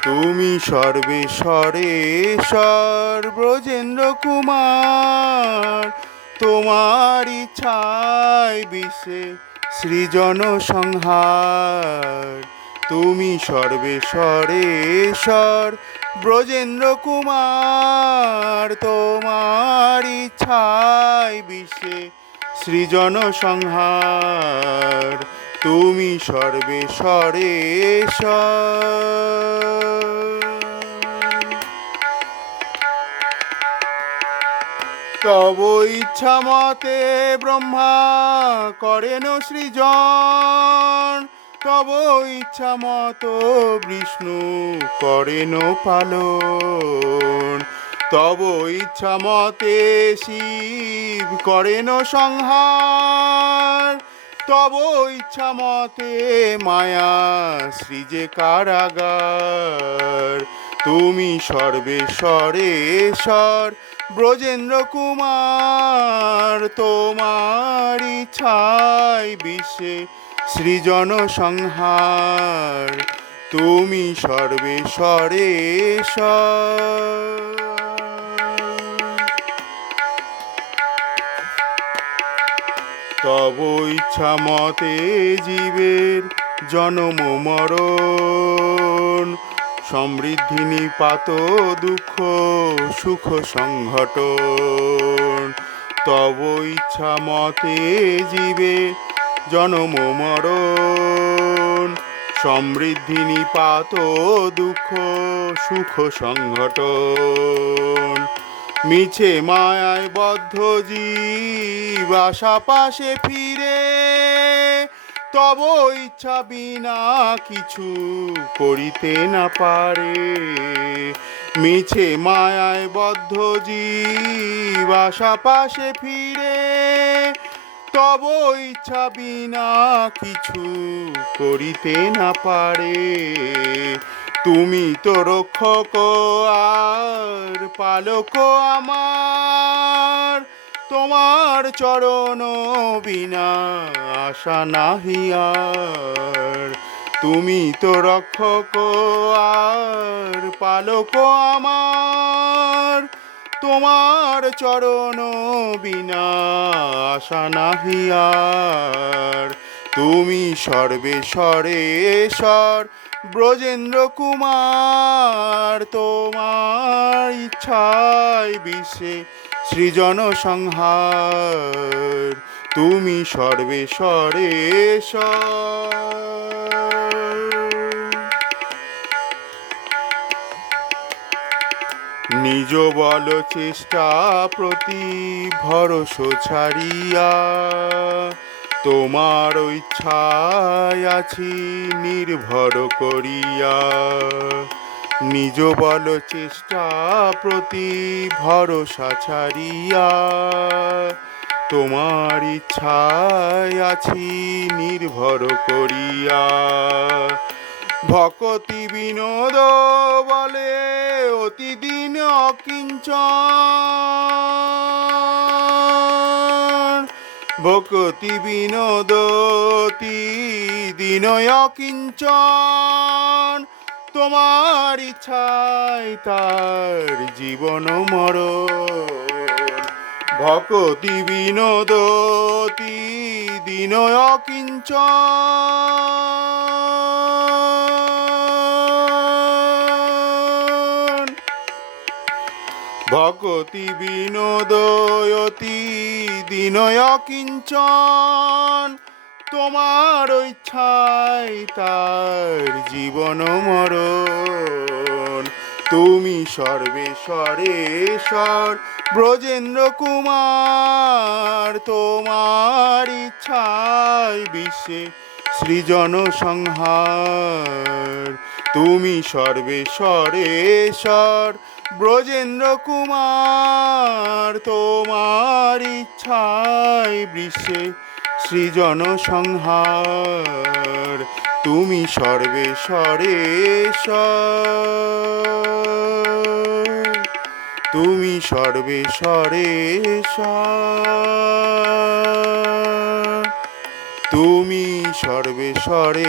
তুমি সর্বেশ্বরেশ্বর ব্রজেন্দ্র কুমার তোমার ইচ্ছায় বিশ্বে সৃজন সংহার তুমি সর্বেশ্বরেশ্বর ব্রজেন্দ্র কুমার তোমার ইচ্ছায় বিশ্বে সৃজন সংহার তুমি সর্বেশ্বরেশ্বর তব ইচ্ছা মতে ব্রহ্মা করেন সৃজন। তব ইচ্ছা মত বিষ্ণু করেন পালন। তব ইচ্ছা মতে শিব করেন সংহার। তব ইচ্ছা মতে মায়া সৃজে কারাগার। তুমি সর্বেশ্বরেশ্বর ব্রজেন্দ্র কুমার তোমার ইচ্ছায় বিশ্বে সৃজন সংহার তুমি সর্বেশ্বরেশ্বর। তব ইচ্ছা মতে জীবের জনম মরণ। সমৃদ্ধি নিপাত দুঃখ, সুখ সংঘটন। তব ইচ্ছা মতে জীবে জনম মরণ। সমৃদ্ধি নিপাত দুঃখ, সুখ সংঘটন। মিছে মায়ায় বদ্ধ জীব, আশা পাশে ফিরে তব ইচ্ছা বিনা কিছু করিতে না পারে। মিছে মায়ায় বদ্ধ জীব আশা পাশে ফিরে। তব ইচ্ছা বিনা কিছু করিতে না পারে। তুমি তো রক্ষক আর পালক আমার। তোমার চরণ বিনা আশা নাহিয়ার তুমি তো রক্ষক আর পালক আমার। তোমার চরণ বিনা আশা নাহিয়ার তুমি সর্বেশ্বরেশ্বর ব্রজেন্দ্র কুমার, তোমার ইচ্ছায় বিশ্বে সৃজন সংহার, তুমি সর্বেশ্বরেশ্বর নিজ বল চেষ্টা প্রতি ভরস ছাড়িয়া তোমার ইচ্ছায় আছি নির্ভর করিয়া। নিজ বল চেষ্টা প্রতি ভরসা ছাড়িয়া। তোমার ইচ্ছায় আছি নির্ভর করিয়া। ভকতি বিনোদ বলে অতিদিন অকিঞ্চন। ভকতি বিনোদ দিন কিঞ্চন। তোমার ইচ্ছায় তার জীবন মরণ। ভকতি বিনোদতি দিন অকিঞ্চন ভকতি বিনোদয়তি দিনয় কিঞ্চন তোমার ইচ্ছায় তার জীবন মরণ। তুমি সর্বেশ্বরেশ্বর ব্রজেন্দ্র কুমার তোমার ইচ্ছায় বিশ্বে সৃজন সংহার। তুমি সর্বেশ্বরেশ্বর ব্রজেন্দ্র কুমার। তোমার ইচ্ছায় বিশ্বে সৃজন সংহার। তুমি সর্বেশ্বরেশ্বর তুমি সর্বেশ্বর তুমি সর্বেশ্বরেশ্বর।